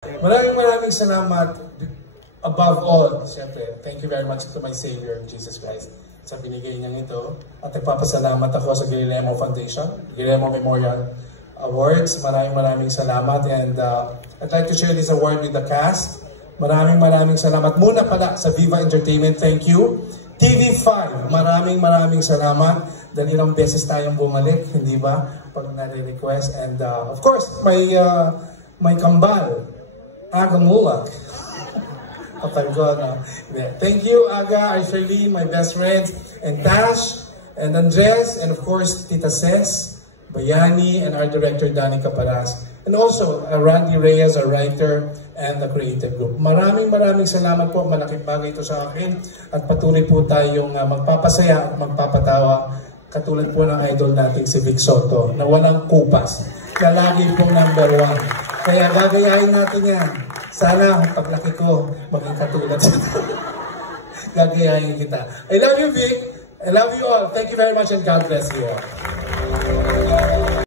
Maraming salamat. Above all, siyempre, thank you very much to my Savior, Jesus Christ, sa binigay niyang ito. At nagpapasalamat ako sa Guillermo Foundation, Guillermo Memorial Awards. Maraming salamat. And I'd like to share this award with the cast. Maraming salamat. Muna pala sa Viva Entertainment, thank you. TV5, maraming salamat. Dahil ilang beses tayong bumalik, hindi ba? Pag nare-request. And of course, may kambal, Aga Mulak. Thank you, Aga, Shirley, my best friends, and Tash, and Andres, and of course, Tita Ses, Bayani, and our director, Danny Caparas. And also, Randy Reyes, our writer, and the creative group. Maraming salamat po. Malaking bagay ito sa akin. At patuloy po tayong magpapasaya at magpapatawa. Katulad po ng idol natin si Vic Soto, na walang kupas, na lagi pong #1. Kaya gagayahin natin yan. Sana paglaki ko, maging katulad sa gagayahin kita. I love you, Vic. I love you all. Thank you very much and God bless you all.